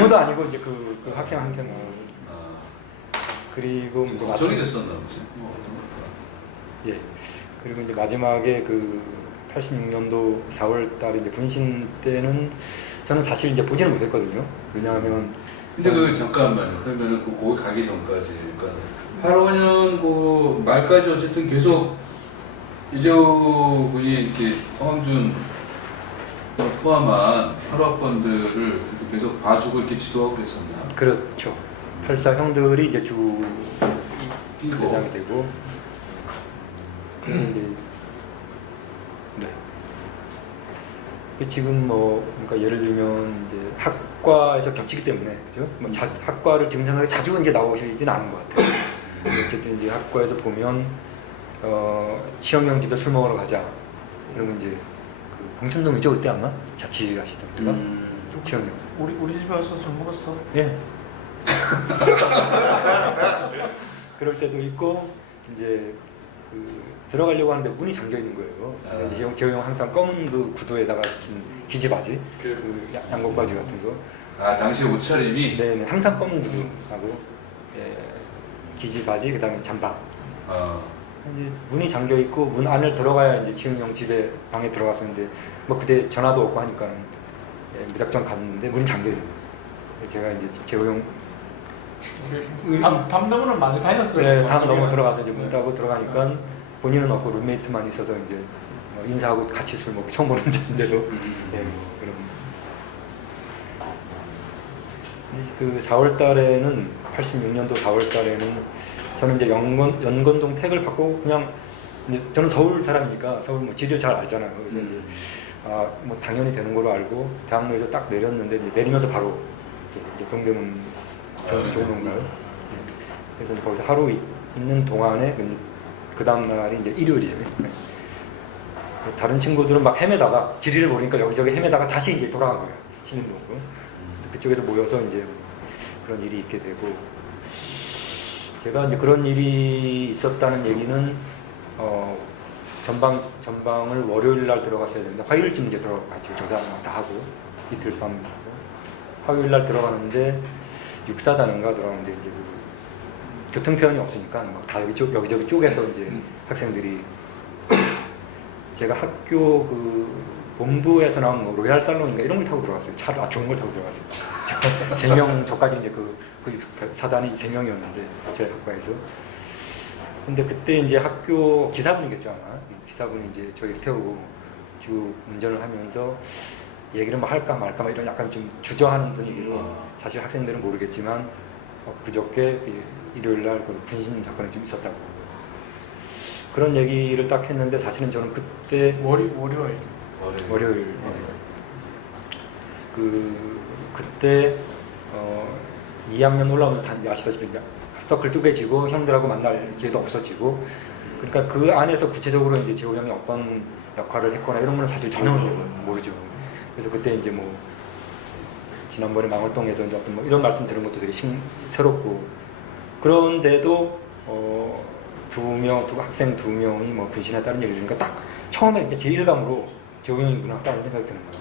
아무도 아니고 이제 그 학생한테는. 그리고 이제 걱정이 됐었나 보지. 예. 그리고 이제 마지막에 그 86년도 4월 달에 이제 분신 때는 저는 사실 이제 보지는 못했거든요. 왜냐하면 근데 그 잠깐만요. 그러면은 그 거기 가기 전까지, 그러니까 85년 그 말까지 어쨌든 계속 이재호 군이 이렇게 허황준 포함한 8학번들을 계속 봐주고 이렇게 지도하고 그랬었나? 그렇죠. 84 형들이 이제 주 끼고. 대장이 되고 그리고 이제 네. 지금 뭐 그러니까 예를 들면 이제 학과에서 겹치기 때문에 그죠? 뭐 학과를 지금 생각에 자주 이제 나오시지는 않은 것 같아요. 어쨌든 이제 학과에서 보면 치영 형 집에 술 먹으러 가자. 그러면 이제 그 봉천동이죠 그때 아마 자취하시던 때가 치영 형. 우리 집에 와서 술 먹었어. 예. 그럴 때도 있고 이제 그 들어가려고 하는데 문이 잠겨 있는 거예요. 이제 재호 형 항상 검은 그 구두에다가 긴 기지 바지, 그 양복 바지 같은 거. 아 당시 옷차림이. 네, 항상 검은 구두하고 기지 바지 그다음에 잠바. 이제 문이 잠겨 있고 문 안을 들어가야 이제 지훈 형 집에 방에 들어갔었는데 뭐 그때 전화도 없고 하니까 무작정 갔는데 문이 잠겨 있는 거예요. 제가 이제 재호 형 담 너머는 많이 다녔어요. 네, 담 넘어 들어가서 이제 문 닫고 들어가니까 본인은 없고 룸메이트만 있어서 이제 인사하고 같이 술 먹고 처음 보는 자인데도 네, 그런. 그 4월 달에는 86년도 4월 달에는 저는 이제 연건동 택을 받고 그냥 이제 저는 서울 사람이니까 서울 뭐 지리를 잘 알잖아요. 그래서 이제 뭐 당연히 되는 걸로 알고 대학로에서 딱 내렸는데 이제 내리면서 바로 이제 동대문 종로인가요? 그래서 이제 거기서 하루 있는 동안에 그 다음 날이 이제 일요일이죠. 다른 친구들은 막 헤매다가 지리를 모르니까 여기저기 헤매다가 다시 이제 돌아간 거예요. 신림동으로. 그쪽에서 모여서 이제 그런 일이 있게 되고 제가 이제 그런 일이 있었다는 얘기는 전방을 월요일 날 들어갔어야 되는데 화요일쯤 이제 들어갔죠. 조사 다 하고 이틀 밤 하고 화요일 날 들어가는데 육사단인가 들어가는데 이제 교통편이 없으니까 막 다 여기저기 쪼개서 이제 학생들이 제가 학교 그 본부에서 나온 뭐 로얄 살롱인가 이런 걸 타고 들어갔어요. 차를 좋은 걸 타고 들어갔어요. 3명 저까지 이제 그 사단이 3명이었는데 저희 학과에서. 근데 그때 이제 학교 기사분이겠죠 아마. 기사분이 이제 저희를 태우고 쭉 운전을 하면서 얘기를 뭐 할까 말까 막 이런 약간 좀 주저하는 분위기로 사실 학생들은 모르겠지만 그저께 일요일 날 그 분신 사건이 좀 있었다고 그런 얘기를 딱 했는데 사실은 저는 그때 월요일. 그때 2학년 올라오면서 아시다시피 서클 쪼개지고 형들하고 만날 기회도 없어지고 그러니까 그 안에서 구체적으로 이제 재호 형이 어떤 역할을 했거나 이런 건 사실 전혀 모르죠. 그래서 그때 이제 뭐 지난번에 망월동에서 이제 어떤 뭐 이런 말씀 들은 것도 되게 새롭고 그런데도 학생 2명이 뭐 분신했다는 얘기를 들으니까 딱 처음에 이제 제 일감으로 재호 형이구나 다는 생각이 드는 거죠.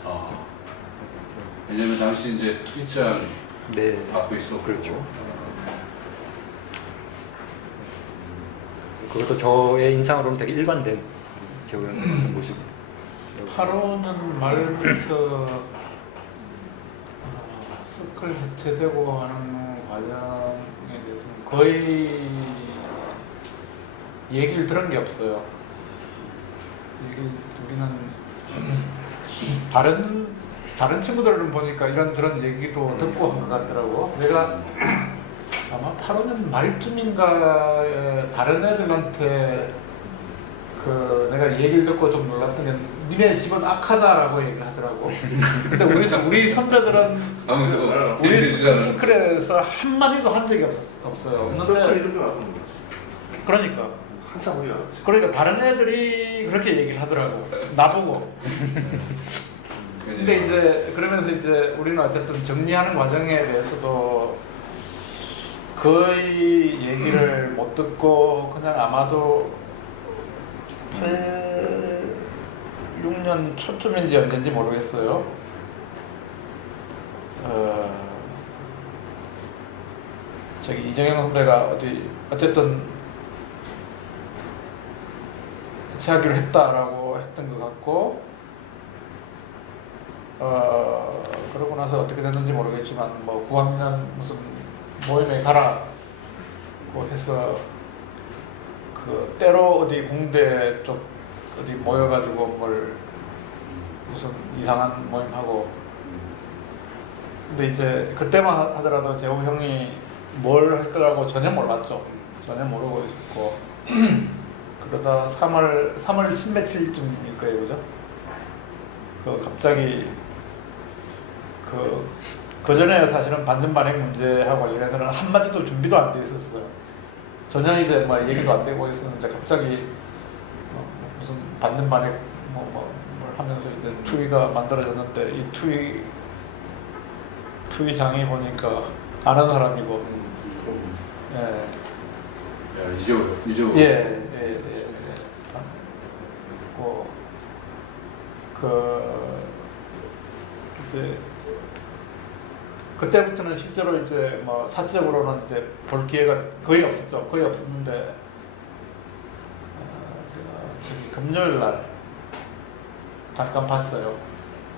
왜냐면 당시 이제 투입장 받고 있었고. 그렇죠. 그것도 저의 인상으로는 되게 일관된 재호 형의 모습. 8호는 말부터 서클 해체되고 하는 과정에 대해서는 거의 얘기를 들은 게 없어요. 우리는 다른 친구들은 보니까 이런저런 얘기도 듣고 한 것 같더라고. 내가 아마 8호년 말쯤인가에 다른 애들한테 내가 얘기를 듣고 좀 놀랐던 게 니네 집은 악하다라고 얘기를 하더라고. 근데 우리 선배들은 우리 스클에서 한마디도 한 적이 없어요. 없는데 그러니까 한참 후에 알았지. 그러니까 다른 애들이 그렇게 얘기를 하더라고. 나보고. 근데 이제 그러면서 이제 우리는 어쨌든 정리하는 과정에 대해서도 거의 얘기를 못 듣고 그냥 아마도 86년 초쯤인지 언제인지 모르겠어요. 저기 이정현 선배가 어쨌든 취하기로 했다라고 했던 것 같고, 그러고 나서 어떻게 됐는지 모르겠지만 뭐 9학년 무슨 모임에 가라고 해서 그 때로 어디 공대 쪽 어디 모여가지고 뭘 무슨 이상한 모임하고, 근데 이제 그때만 하더라도 재호 형이 뭘 할 거라고 전혀 몰랐죠. 전혀 모르고 있었고 그러다 3월 10며칠쯤일 거예요, 그죠? 그 갑자기 그 전에 사실은 반전 반행 문제하고 관련해서는 한마디도 준비도 안 돼 있었어요. 전혀 이제 뭐 얘기도 안 되고 있었는데 갑자기 무슨 반전 반행 뭘 하면서 이제 투이가 만들어졌는데 이 투이장이 보니까 아는 사람이고, 예. 야, 이제 예. 이제 그때부터는 실제로 이제 뭐 사적으로는 이제 볼 기회가 거의 없었죠. 거의 없었는데 제가 저기 금요일 날 잠깐 봤어요.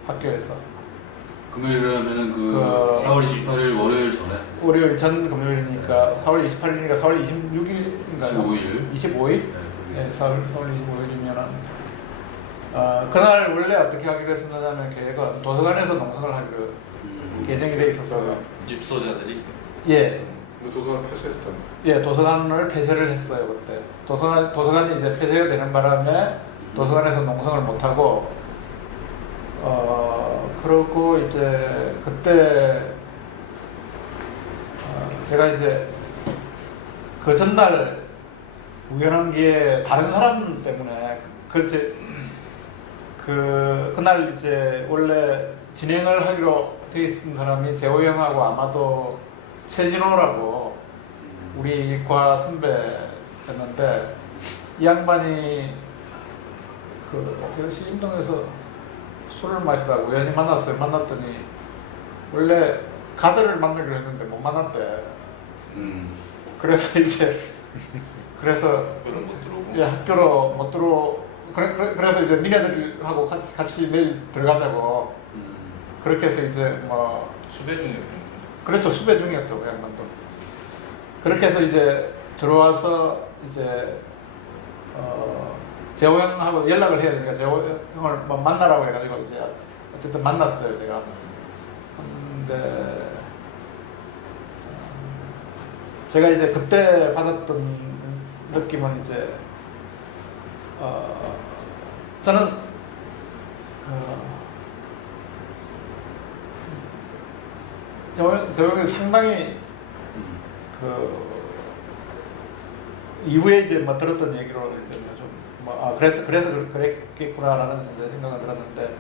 학교에서. 금요일이라면은 그 4월 28일 월요일 전에. 월요일 전 금요일이니까 4월 28일이니까 4월 26일인가요? 25일. 네, 4월 25일이면은 그날 원래 어떻게 하기로 했었냐면 계획은 도서관에서 농성을 하기로 예정이 돼 있었어요. 입소자들이? 예. 도서관 폐쇄했던. 예, 도서관을 폐쇄를 했어요 그때. 도서관이 이제 폐쇄가 되는 바람에 도서관에서 농성을 못 하고, 그러고 이제 그때 제가 이제 그 전날 우연한 기회에 다른 사람 때문에 그날 이제 원래 진행을 하기로 돼 있었던 사람이 재호 형하고 아마도 최진호라고 우리 과 선배였는데, 이 양반이 제가 시림동에서 술을 마시다가 우연히 만났어요. 만났더니 원래 가드를 만나기로 했는데 못 만났대. 그래서 학교는 못 들어오고. 예, 학교로 못 들어. 그래서 이제 니네들하고 같이 내일 들어가자고. 그렇게 해서 이제 뭐 수배 중이었군요. 그렇죠, 수배 중이었죠, 그 양반도. 그렇게 해서 이제 들어와서 이제 재호 형하고 연락을 해야 되니까 재호 형을 뭐 만나라고 해가지고 이제 어쨌든 만났어요, 제가. 근데 제가 이제 그때 받았던 느낌은 이제 저는 재호 형이 상당히 이후에 이제 뭐 들었던 얘기로 이제 그래서 그랬겠구나라는 이제 생각을 들었는데,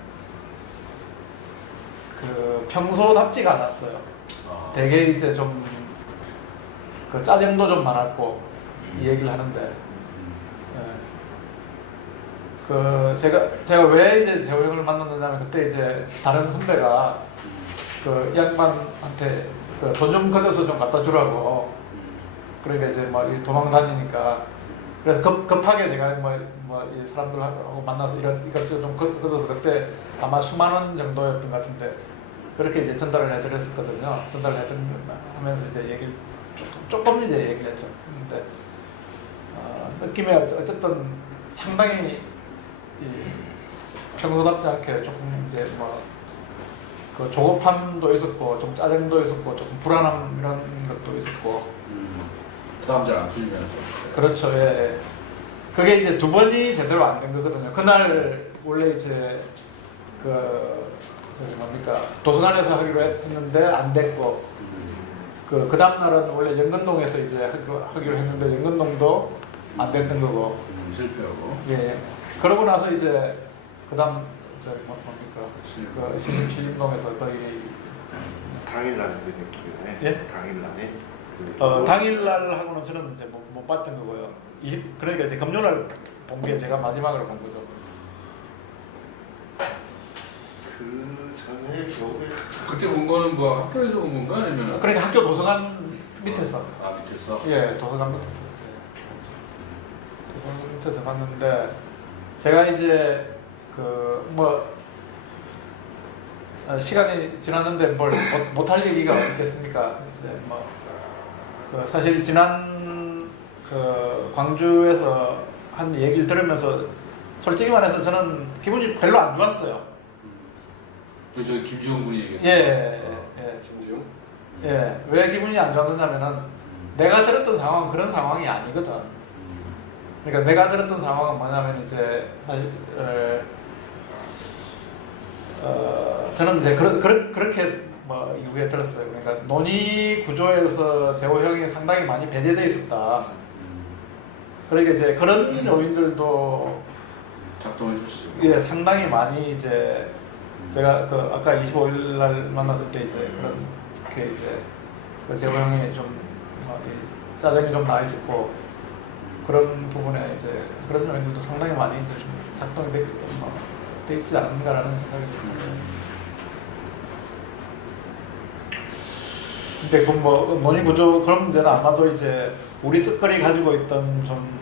평소답지가 않았어요. 되게 이제 좀 짜증도 좀 많았고 이 얘기를 하는데, 제가 왜 이제 재호 형을 만났느냐면 그때 이제 다른 선배가 그 양반한테 돈 좀 걷어서 좀 갖다 주라고. 그러니까 이제 뭐 도망 다니니까, 그래서 급하게 제가 이 사람들하고 만나서 이것저것 좀 걷어서 그때 아마 수만 원 정도였던 것 같은데 그렇게 이제 전달을 해드렸었거든요. 전달을 하면서 이제 얘기를 조금 이제 얘기를 했죠. 근데 느낌이 어쨌든 상당히 평소답지 않게 조금 이제 그 조급함도 있었고 좀 짜증도 있었고 조금 불안함 이런 것도 있었고. 싸움 잘 안 풀리면서. 그렇죠. 예. 그게 이제 두 번이 제대로 안 된 거거든요. 그날 원래 이제 도서관에서 하기로 했는데 안 됐고, 그 다음 날은 원래 연근동에서 이제 하기로 했는데 연근동도 안 됐던 거고. 실패하고. 예. 그러고 나서 이제 그다음 신림동에서 거의 당일날에 그 느낌이네. 예? 당일날에. 당일날 하고는 저는 이제 못 봤던 거고요. 그러니까 이제 금요일날 본 게 제가 마지막으로 본 거죠. 그 전에 기억에 그때 본 거는 뭐 학교에서 본 건가 아니면? 그러니까 학교 도서관 밑에서. 아 밑에서. 예, 도서관 밑에서. 도서관 밑에서 봤는데 제가 이제 시간이 지났는데 뭘 못할 얘기가 없겠습니까? 이제 사실 지난 광주에서 한 얘기를 들으면서 솔직히 말해서 저는 기분이 별로 안 좋았어요. 저 김지훈 군이 얘기했던. 예. 김지용? 예. 왜 기분이 안 좋았느냐면은 내가 들었던 상황은 그런 상황이 아니거든. 그러니까 내가 들었던 상황은 뭐냐면 이제 사실 저는 이제 그렇게 이후에 들었어요. 그러니까 논의 구조에서 재호 형이 상당히 많이 배제돼 있었다. 그러니까 이제 그런 요인들도 작동해 줬어요. 예, 상당히 많이 이제 제가 아까 25일 날 만났을 때 이제 그렇게 이제 재호 형이 좀 짜증이 좀 나 있었고 그런 부분에 이제 그런 요인들도 상당히 많이 이제 좀 작동이 돼 있지 않는가라는 생각이 듭니다. 근데 논의 구조 그런 문제는 아마도 이제 우리 서클이 가지고 있던 좀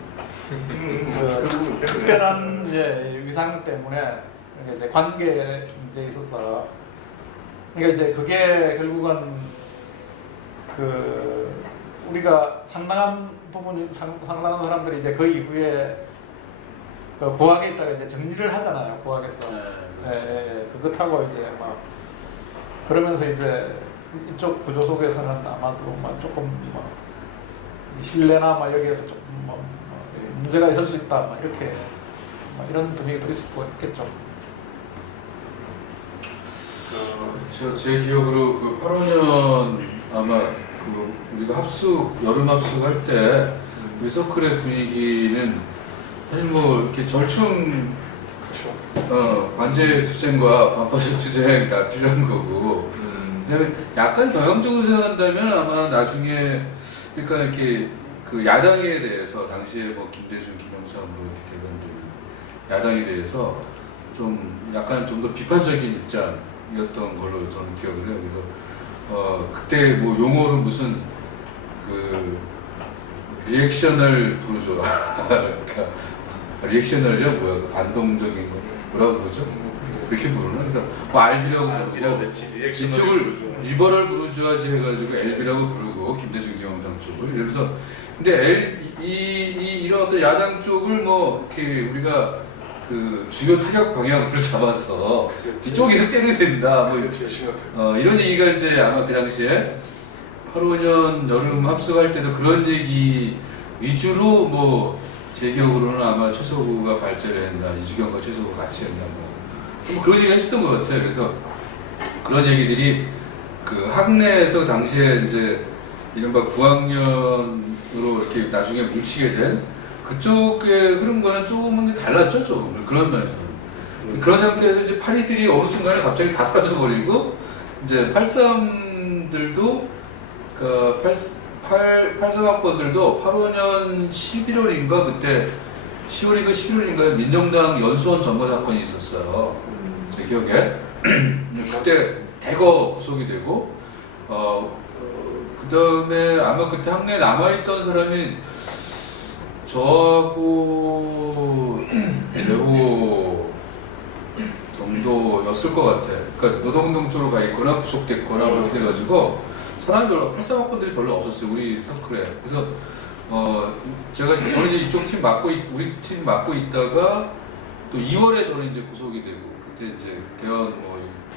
특별한 이제 위상 때문에 그러니까 이제 관계 문제에 있어서 그러니까 이제 그게 결국은 우리가 상당한 사람들이 이제 그 이후에 고학에 있다가 이제 정리를 하잖아요. 고학에서. 예. 그것하고 이제 그러면서 이제 이쪽 구조 속에서는 아마도 조금 신뢰나 여기에서 조금 문제가 있을 수 있다. 이렇게 이런 분위기도 있을 것 같겠죠. 제 기억으로 8호년 아마 우리가 여름 합숙할 때 우리 서클의 분위기는 사실 이렇게 절충 관제 투쟁과 반파제 투쟁 다 필요한 거고 그다음에 약간 경영적으로 생각한다면 아마 나중에 그러니까 이렇게 야당에 대해서 당시에 김대중, 김영삼 이렇게 대변되는 야당에 대해서 좀 약간 좀 더 비판적인 입장이었던 걸로 저는 기억을 해요. 그래서 그때 용어로 무슨 리액셔널 부르조아 그러니까 리액셔널이요 뭐야 반동적인 거 뭐라고 부르죠? 그렇게 부르나? 그래서 알비라고 부르고 이쪽을 리버럴 부르주아지 해가지고 LB라고 부르고 김대중 김영삼 쪽을 그래서 근데 이런 어떤 야당 쪽을 이렇게 우리가 주요 타격 방향으로 잡아서 이쪽에서 때려야 된다 이런 얘기가 이제 아마 그 당시에 8호년 여름 합숙할 때도 그런 얘기 위주로 제 기억으로는 아마 최서구가 발제를 했나 이주경과 최서구가 같이 했나 그런 얘기 했었던 것 같아요. 그래서 그런 얘기들이 학내에서 당시에 이제 이른바 9학년으로 이렇게 나중에 뭉치게 된 그쪽의 그런 거는 조금은 달랐죠, 조금. 그런 면에서는. 그런 상태에서 이제 82들이 어느 순간에 갑자기 다 사라져버리고, 이제 83들도, 83학번들도 8호년 11월인가, 그때 10월인가 11월인가 민정당 연수원 점거 사건이 있었어요. 제 기억에. 그때 대거 구속이 되고, 그 다음에 아마 그때 학내에 남아있던 사람이 저하고 재호 정도였을 것 같아. 그러니까 노동운동 쪽으로 가 있거나 구속됐거나 그렇게 돼가지고 사람이 별로 83학번들이 별로 없었어요. 우리 서클에. 그래서 저는 이제 이쪽 팀 우리 팀 맡고 있다가 또 2월에 저는 이제 구속이 되고 그때 이제 개헌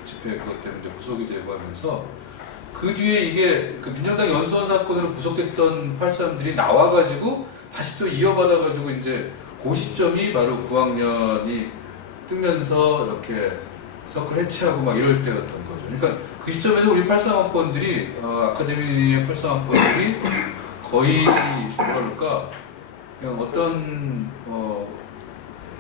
집회 그것 때문에 이제 구속이 되고 하면서 그 뒤에 이게 민정당 연수원 사건으로 구속됐던 83들이 나와가지고 다시 또 이어받아가지고 이제 그 시점이 바로 9학년이 뜨면서 이렇게 서클 해체하고 이럴 때였던 거죠. 그러니까 그 시점에서 우리 83학번들이 아카데미의 83학번들이 거의 뭐랄까 그냥 어떤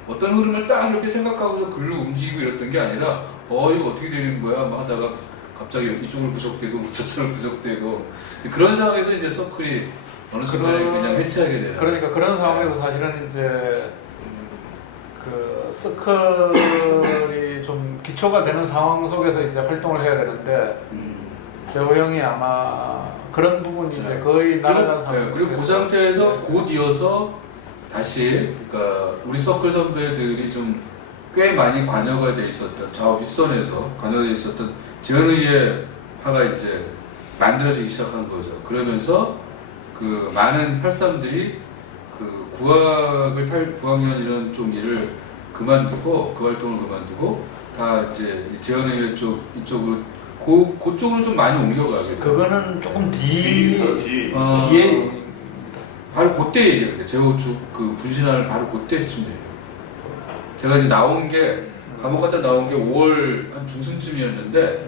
흐름을 딱 이렇게 생각하고서 글로 움직이고 이랬던 게 아니라 이거 어떻게 되는 거야 하다가 갑자기 이쪽으로 구속되고 저쪽으로 구속되고 그런 상황에서 이제 서클이 어느 순간에 그냥 해체하게 되는. 그러니까 그런 상황에서 사실은 이제 서클이 좀 기초가 되는 상황 속에서 이제 활동을 해야 되는데 재호 형이 아마 그런 부분이 이제 네. 거의 날아간 그리고, 네, 그리고 그 상태에서 곧 이어서 다시 그러니까 우리 서클 선배들이 좀 꽤 많이 관여가 돼 있었던 저 윗선에서 관여가 돼 있었던 재현의의 화가 이제 만들어지기 시작한 거죠. 그러면서 그 많은 83들이 그 국악년 이런 쪽 일을 그만두고 그 활동을 그만두고 다 이제 재현의회 이쪽으로 그쪽으로 좀 많이 옮겨가게 돼요. 그거는 조금 뒤. 뒤에 바로 그때 얘기예요. 제호 그 분신하는 바로 그때쯤이에요. 제가 이제 나온 게 감옥 갔다 나온 게 5월 한 중순쯤이었는데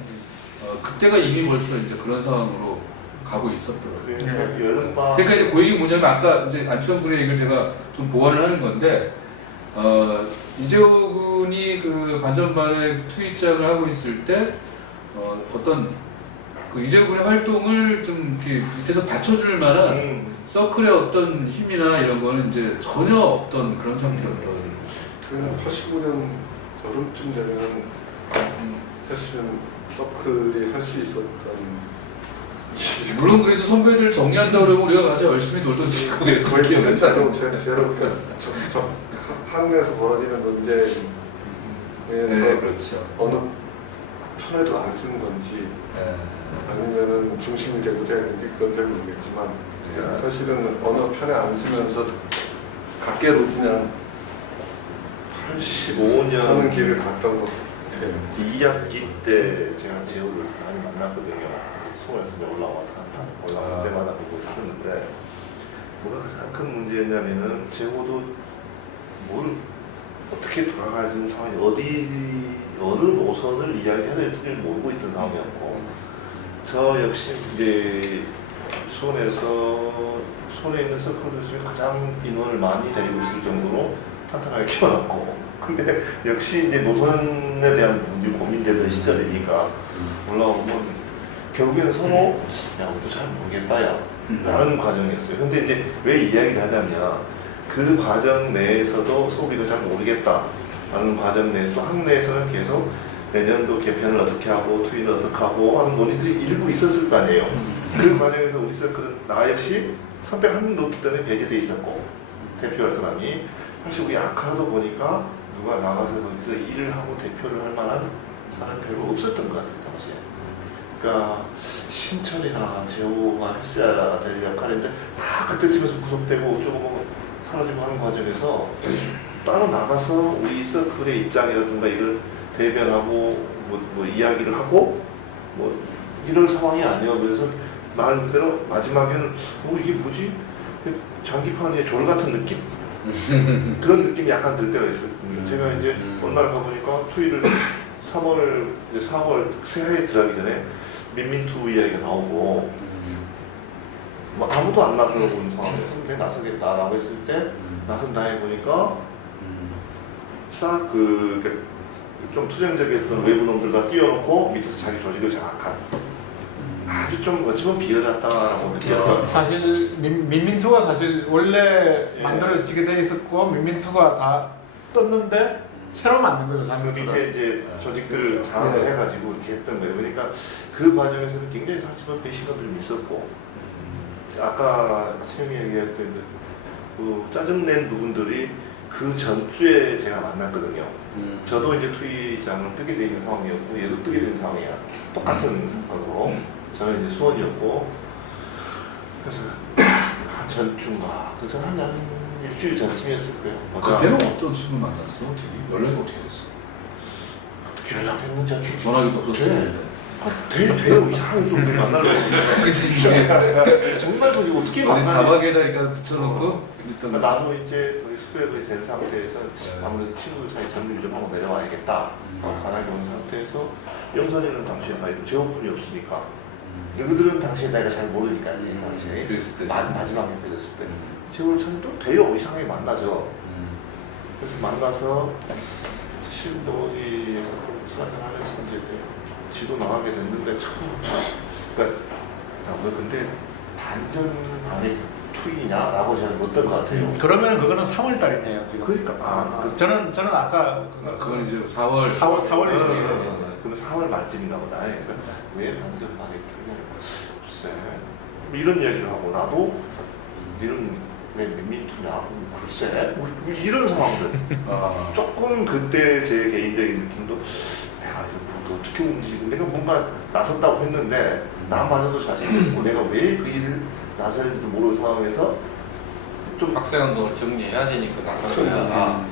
그때가 이미 벌써 이제 그런 상황으로 가고 있었더라고요. 그래서 여름밤. 그러니까 이제 그 얘기 뭐냐면 아까 이제 안치홍 군의 얘기를 제가 좀 보완을 하는 건데 이재호 군이 그 반전반의 투입장을 하고 있을 때 어떤 그 이재호 군의 활동을 좀 이렇게 밑에서 받쳐줄 만한 서클의 어떤 힘이나 이런 거는 이제 전혀 없던 그런 상태였던. 그 89년 여름쯤 되면 사실은 서클이 할 수 있었던 물론 그래도 선배들 정리한다고 그러면 우리가 가서 열심히 돌던 치고 그랬던 기억이 나요. 제로 저 한국에서 벌어지는 논쟁에서 네, 그렇죠. 어느 편에도 안 쓴 건지 네. 아니면은 중심이 되고자 했는지 그건 잘 모르겠지만 네. 사실은 어느 편에 안 쓰면서 각계로 그냥 85년 하는 길을 갔던 것 같아요. 2학기 때 제가 재호를 많이 만났거든요. 서울에서 올라와서 올라올 때마다 보고 있었는데 뭐가 가장 큰 문제냐면은 재호도 뭘 어떻게 돌아가는 상황이 어느 노선을 이야기해야 될지를 모르고 있던 상황이었고 저 역시 이제 손에 있는 서클들 중에 가장 인원을 많이 데리고 있을 정도로 탄탄하게 키워놨고 근데 역시 이제 노선에 대한 부분이 고민되던 시절이니까 올라오면 결국에는 서로 야 우리도 잘 모르겠다 야 라는 과정이었어요. 근데 이제 왜 이야기를 하냐면 그 과정 내에서도 소비가 잘 모르겠다 라는 과정 내에서도 학내에서는 계속 내년도 개편을 어떻게 하고 투입을 어떻게 하고 하는 논의들이 일부 있었을 거 아니에요. 그 과정에서 우리 서클은 나 역시 선배 한 명도 없기 때문에 배제돼 있었고 대표할 사람이 사실 우리 아카하다 보니까 누가 나가서 거기서 일을 하고 대표를 할 만한 사람이 별로 없었던 것 같아요 당시에. 그러니까 신철이나 재호가 했어야 될 역할인데 다 그때쯤에서 구속되고 조금 사라지고 하는 과정에서 따로 나가서 우리 서클의 입장이라든가 이걸 대변하고 뭐 이야기를 하고 뭐 이런 상황이 아니에요. 그래서 말 그대로 마지막에는 이게 뭐지? 장기판의 졸 같은 느낌? 그런 느낌이 약간 들 때가 있어요. 제가 이제 어느 날 가보니까 투일을 4월 새해에 들어가기 전에 민민투 이야기가 나오고 뭐 아무도 안 나서고 있는 상황에서 내가 나서겠다라고 했을 때 나선다 해보니까 싹 좀 투쟁적이었던 외부 놈들 다 띄워놓고 밑에서 자기 조직을 장악한 아주 좀 어찌보면 비열했다라고 느꼈던 사실 민민투가 사실 원래 예. 만들어지게 돼 있었고 민민투가 다 떴는데 새로 만든 거죠. 그 밑에 이제 조직들을 장악을 예. 해가지고 이렇게 했던 거예요. 그러니까 그 과정에서는 굉장히 하지만 배신감도 좀 있었고 아까 채영이 얘기했던 그 짜증낸 부분들이 그 전주에 제가 만났거든요. 저도 이제 투이장을 뜨게 돼 있는 상황이었고 얘도 뜨게 된 상황이야. 똑같은 상황으로 저는 이제 수원이었고 그래서 한 전주인가 그래서 한 일주일 전쯤이었을 거예요. 그때는 어떤 친구 만났어? 어떻게 연락이 어떻게 됐어? 어떻게 연락했는지 전화기도 없었을 텐데. 되게 이상하게 또 만나려고 정말 그지 어떻게 어디 만나냐. 다박에다 이렇게 붙여놓고 있던 거. 나도 이제 거의 수백이 된 상태에서 아무래도 친구들 사이 정리를 좀 하고 내려와야겠다 가만히 온 상태에서 영선이는 당시에 가있고 제호분이 없으니까 너희들은 당시에 나이가 잘 모르니까 당시에 그랬을 때. 마지막에 뵈졌을 때 제호를 또 되게 이상하게 만나죠. 그래서 만나서 실도 어디에서 수학을 하면서 이제 지도 나가게 됐는데 처음 그러니까 너 근데 반전 안에 투이냐라고 저는 묻던 것 같아요. 그러면 그거는 3월 달이네요 지금. 그러니까 저는 아까 그건 이제 4월. 4월이죠. 그러면 4월 말쯤인가 보다. 그러니까 왜 반전 안에 투이냐? 글쎄 뭐 이런 이야기를 하고 나도 니는 왜 민민투냐? 글쎄 뭐 이런 상황들 아, 조금 그때 제 개인적인 느낌도 내가 이거 어떻게 움직이고 내가 뭔가 나섰다고 했는데 나만으로도 자신이 있고 내가 왜 그 일을 나서는지도 모르는 상황에서 좀 학생운동을 정리해야 되니까 나선 거야.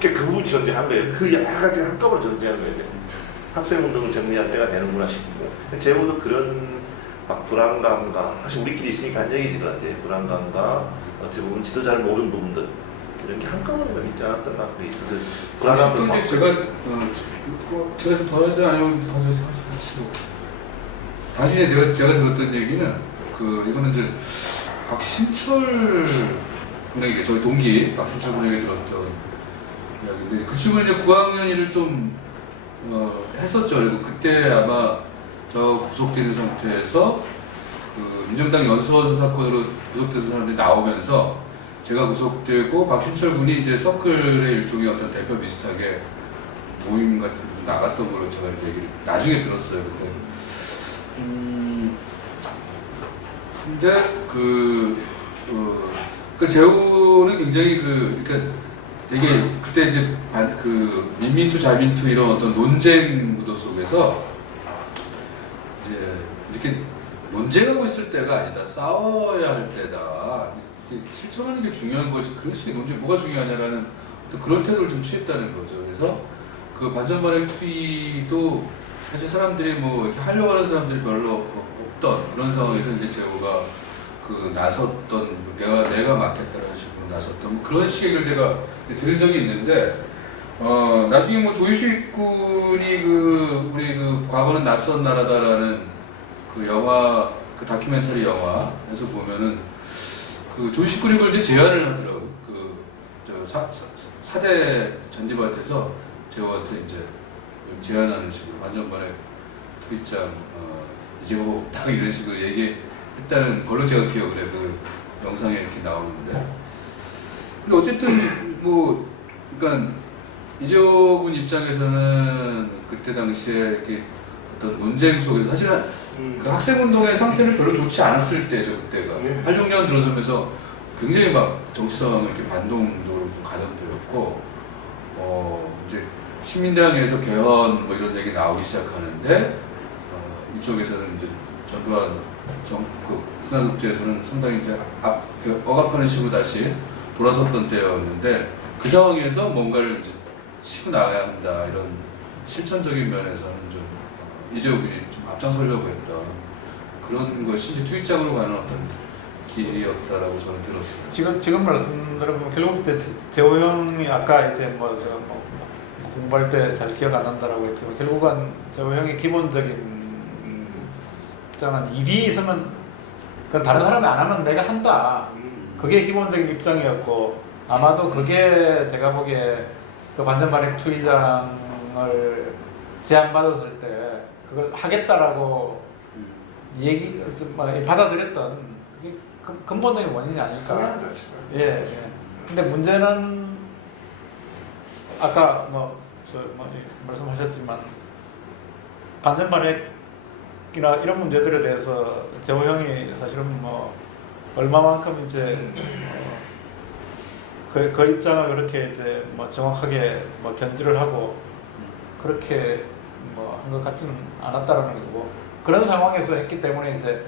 그 부분이 전제한 거예요. 그 여러 가지를 한꺼번에 전제한 거예요. 학생운동을 정리할 때가 되는구나 싶고 제보도 그런 막 불안감과 사실 우리끼리 있으니까 한 얘기지 그런데 불안감과 어찌 보면 지도자를 모르는 부분들 이런 게 한꺼번에 좀 있지 않았던가 그게 있어서 또 이제 제가 좀 더 하지 아니면 더 하시고 다시 이제 제가 들었던 얘기는 이거는 이제 박신철 군에게 저희 동기 박신철 군에게 들었던 이야기인데 그 친구는 이제 9학년 일을 좀 했었죠. 그리고 그때 아마 저 구속되는 상태에서 그 민정당 연수원 사건으로 구속돼서 사람들이 나오면서 제가 구속되고 박신철 군이 이제 서클의 일종의 어떤 대표 비슷하게 모임 같은 데서 나갔던 걸로 제가 얘기를 나중에 들었어요. 근데 그 재호는 굉장히 그러니까 되게 그때 이제 민민투 자민투 이런 어떤 논쟁 무도 속에서 이제 이렇게 논쟁하고 있을 때가 아니다. 싸워야 할 때다. 실천하는 게 중요한 거지. 그런 식의 논쟁 뭐가 중요하냐라는 어떤 그런 태도를 좀 취했다는 거죠. 그래서 그 반전발행 투의도 사실 사람들이 뭐 이렇게 하려고 하는 사람들이 별로 없던 그런 상황에서 이제 재호가 나섰던 내가 맡겠다라는 식으로 나섰던 뭐 그런 식의 얘기를 제가 들은 적이 있는데 나중에 뭐 조유식 군이 우리 과거는 낯선 나라다라는 그 영화 다큐멘터리 영화에서 보면은 조유식 군이 그걸 이제 제안을 하더라고. 사대 잔디밭에서 재호한테 이제 제안하는 식으로 완전반의 투입장 이재호 딱 이런 식으로 얘기했다는 걸로 제가 기억을 해. 그 영상에 이렇게 나오는데. 근데 어쨌든 그러니까 이재호 군 입장에서는 그때 당시에 이렇게 어떤 논쟁 속에서 사실은 그 학생운동의 상태는 별로 좋지 않았을 때죠. 그때가 86년 들어서면서 굉장히 막 정치성을 이렇게 반동적으로 좀 가던 때였고 이제 시민당에서 개헌 뭐 이런 얘기 나오기 시작하는데 이쪽에서는 이제 전두환 국가국제에서는 상당히 이제 억압하는 식으로 다시 돌아섰던 때였는데 그 상황에서 뭔가를 이제 치고 나가야 한다 이런 실천적인 면에서는 좀 이재호 군이 좀 앞장서려고 했던 그런 것이 이제 투입장으로 가는 어떤 길이었다라고 저는 들었어요. 지금 말씀 들어보면 결국 재호 형이 아까 이제 제가 공부할 때 잘 기억 안 난다라고 했지만 결국은 재호 형의 기본적인 입장은 일이 있으면 그건 다른 사람이 안 하면 내가 한다. 그게 기본적인 입장이었고 아마도 그게 제가 보기에 그 반전발행 투의장을 제안받았을 때 그걸 하겠다라고 받아들였던 그게 근본적인 원인이 아닐까. 성향 자체가. 예. 근데 문제는 아까 말씀하셨지만 반전발행이나 이런 문제들에 대해서 재호 형이 사실은 얼마만큼 이제 그 입장을 그렇게 이제 정확하게 견지를 하고 그렇게 한 것 같지는 않았다라는 거고 그런 상황에서 했기 때문에 이제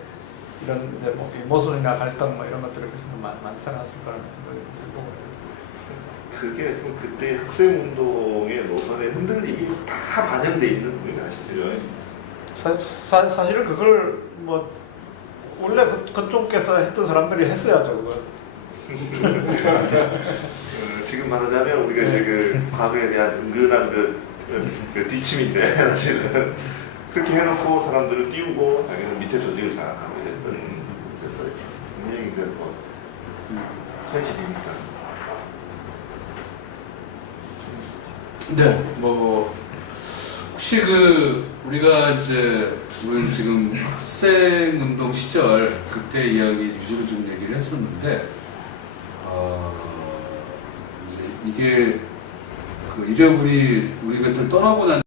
이런 이제 모순이나 갈등 이런 것들이 훨씬 많지 않았을까라는 생각이 들고 그게 좀 그때 학생운동의 노선의 흔들림이 다 반영돼 있는 부분이 아시죠? 사실은 그걸 원래 그쪽에서 했던 사람들이 했어야죠 그걸. 지금 말하자면 우리가 이제 그 과거에 대한 은근한 그 뒷침인데 사실은 그렇게 해놓고 사람들을 띄우고 자기는 밑에 조직을 장악하고 이랬던 있었어요. 분명히 현실이니까. 네, 혹시 우리가 이제 우리는 지금 학생운동 시절 그때 이야기 위주로 좀 얘기를 했었는데 이제 이게 이재호 군이 우리 곁을 떠나고 난